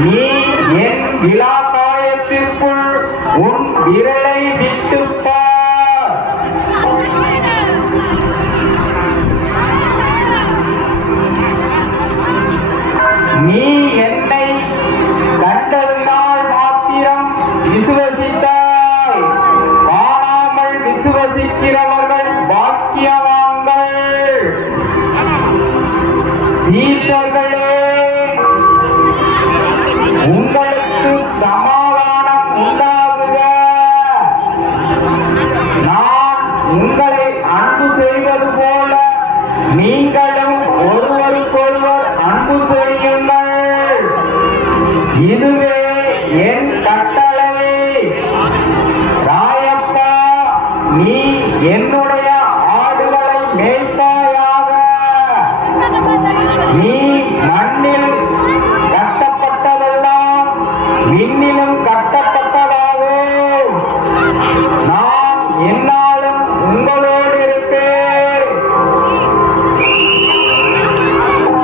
நீ என் விழா காலத்திற்குள் உன் விரலை விட்டுப்பார். நீ என்னை கண்டதினால் மாத்திரம் விசுவசித்தாய். காணாமல் விசுவசிக்கிறவர்கள் பாக்கியவான்கள். சீசர் உங்களை அன்பு செய்வது போல நீங்களும் ஒருவருக்கொருவர் அன்பு செய்யுங்கள். இதுவே என் கட்டளை. ராயப்பா நீ என்ன